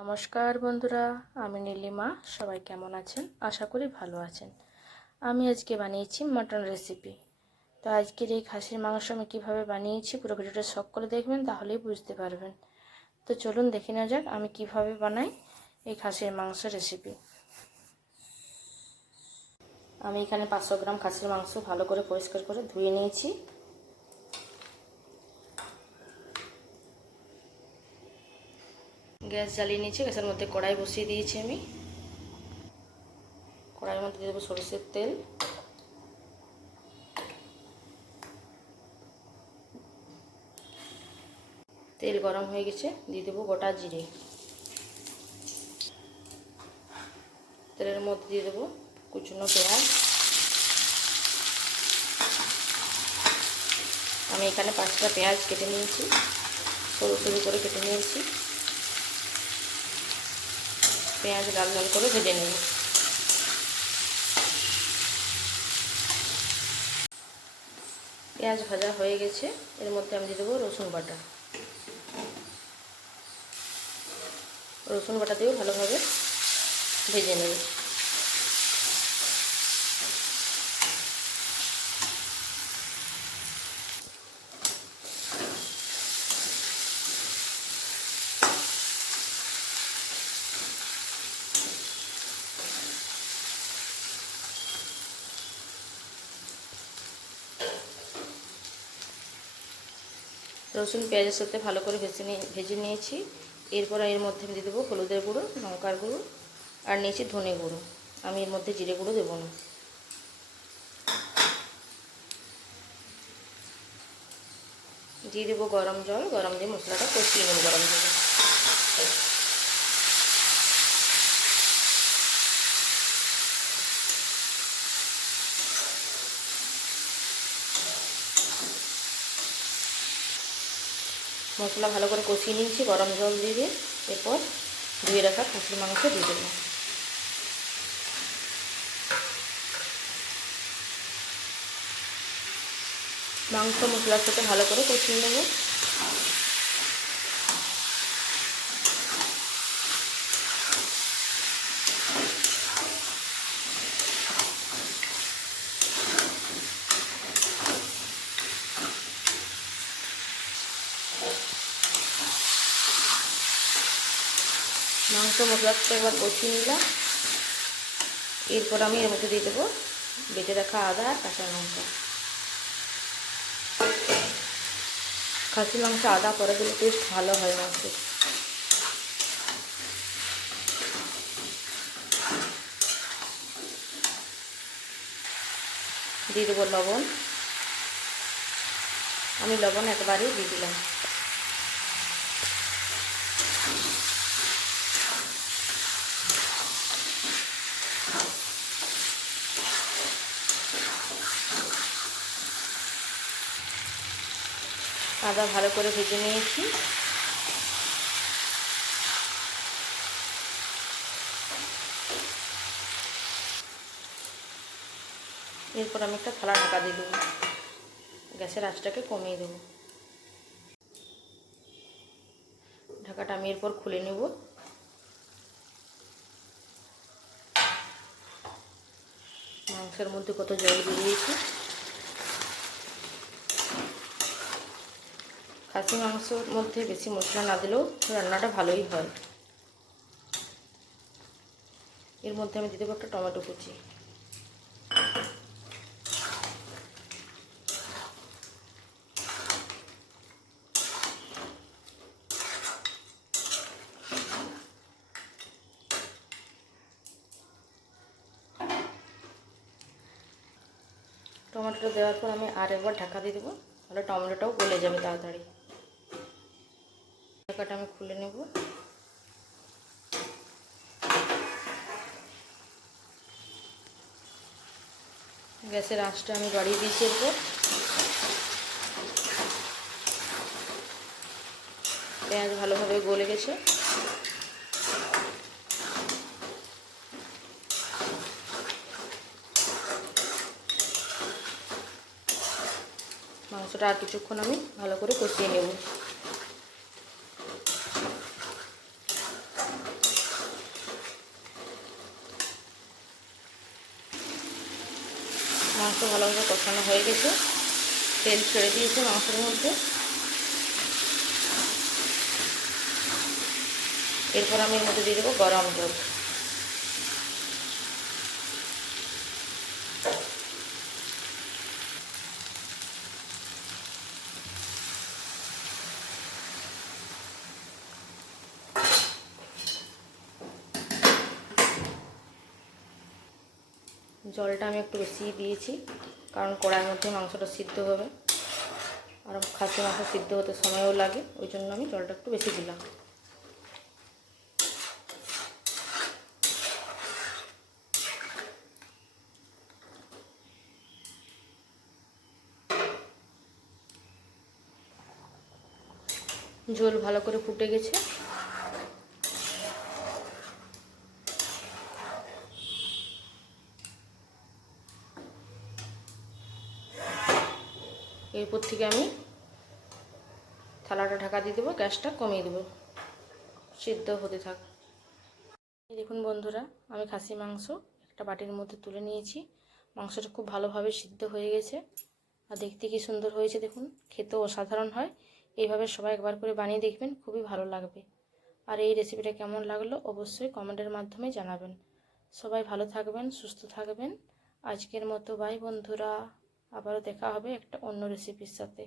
নমস্কার বন্ধুরা, আমি নীলিমা, সবাই কেমন আছেন? আশা করি ভালো আছেন। আমি আজকে বানিয়েছি মটন রেসিপি তো আজকের এই খাসির মাংস আমি কীভাবে বানিয়েছি পুরো ভিডিওটা সকলে দেখবেন, তাহলেই বুঝতে পারবেন। তো চলুন দেখে নেওয়া যাক আমি কীভাবে বানাই এই খাসির মাংস রেসিপি আমি এখানে পাঁচশো গ্রাম খাসির মাংস ভালো করে পরিষ্কার করে ধুয়ে নিয়েছি। গ্যাস জ্বালিয়ে নিয়েছি, গ্যাসের মধ্যে কড়াই বসিয়ে দিয়েছি আমি। কড়াইয়ের মধ্যে দিয়ে দেবো সরষের তেল। তেল গরম হয়ে গেছে, দিয়ে দেবো গোটা জিরে। তেলের মধ্যে দিয়ে দেবো কুচনো পেঁয়াজ। আমি এখানে পাঁচটা পেঁয়াজ কেটে নিয়েছি, সরু সরু করে কেটে নিয়েছি। পেঁয়াজ লাল লাল করে ভেজে নেব। পেঁয়াজ ভাজা হয়ে গেছে, এর মধ্যে আমি দিয়ে দেবো রসুন বাটা। রসুন বাটা দিয়েও ভালোভাবে ভেজে নেব। রসুন, পেঁয়াজের সাথে ভালো করে ভেজে নিয়ে, ভেজে নিয়েছি। এরপর এর মধ্যে আমি দিয়ে দেবো হলুদের গুঁড়ো, লঙ্কার গুঁড়ো আর নিয়েছি ধনে গুঁড়ো। আমি এর মধ্যে জিরে গুঁড়ো দেবো না। দিয়ে দেবো গরম জল, গরম দিয়ে মশলাটা কষিয়ে নেব গরম জলে। মশলা ভালো করে কষিয়ে নিয়েছি, গরম জল দিয়ে এরপর ধুয়ে রাখা খাসির মাংস দিয়ে দেবো। মাংস মশলার সাথে ভালো করে কষিয়ে নেব। মাংস মশলাটা একবার কষিয়ে নিলাম। এরপর আমি এর মধ্যে দিয়ে দেবো বেটে রাখা আদা আর কাঁচা লঙ্কা। খাসি মাংস আদা, পরে দিলে টেস্ট ভালো হয় মাংসের। দিয়ে দেবো লবণ। আমি লবণ একবারই দিয়ে দিলাম। আদা ভালো করে ভেজে নিয়েছি। এরপর আমি একটা থালা ঢাকা দিয়ে দেবো। গ্যাসের আঁচটাকে কমিয়ে দেবো। ঢাকাটা আমি এরপর খুলে নেব। মাংসের মধ্যে কত জল বেরিয়েছে। খাসি মাংসর মধ্যে বেশি মশলা না দিলেও রান্নাটা ভালোই হয়। এর মধ্যে আমি দিয়ে দেবো একটা টমেটো কুচি। টমেটোটা দেওয়ার পর আমি আর একবার ঢাকা দিয়ে দেবো, তাহলে টমেটোটাও গলে যাবে তাড়াতাড়ি। ঢাকাটা আমি খুলে নেব। গ্যাসের আঁচটা আমি বাড়িয়ে দিয়েছি এরপর পেঁয়াজ ভালোভাবে গলে গেছে। মাংসটা আর কিছুক্ষণ আমি ভালো করে কষিয়ে নেব। মাংস ভালোভাবে কষানো হয়ে গেছে। তেল ছেড়ে দিয়েছে মাংসের মধ্যে। এরপর আমি এর মধ্যে দিয়ে দেবো গরম জল। জলটা আমি একটু বেশি দিয়েছি, কারণ কড়াইয়ের মধ্যে মাংসটা সিদ্ধ হবে। আর খাসি মাংস সিদ্ধ হতে সময়ও লাগে, ওই জন্য আমি জলটা একটু বেশি দিলাম। ঝোল ভালো করে ফুটে গেছে। এরপর থেকে আমি থালাটা ঢাকা দিয়ে দেবো, গ্যাসটা কমিয়ে দেবো। সিদ্ধ হতে থাক। দেখুন বন্ধুরা, আমি খাসি মাংস একটা বাটির মধ্যে তুলে নিয়েছি। মাংসটা খুব ভালোভাবে সিদ্ধ হয়ে গেছে। আর দেখতে কি সুন্দর হয়েছে দেখুন, খেতেও অসাধারণ হয়। এইভাবে সবাই একবার করে বানিয়ে দেখবেন, খুবই ভালো লাগবে। আর এই রেসিপিটা কেমন লাগল অবশ্যই কমেন্টের মাধ্যমে জানাবেন। সবাই ভালো থাকবেন, সুস্থ থাকবেন। আজকের মতো বাই বন্ধুরা। আবারও দেখা হবে একটা অন্য রেসিপির সাথে।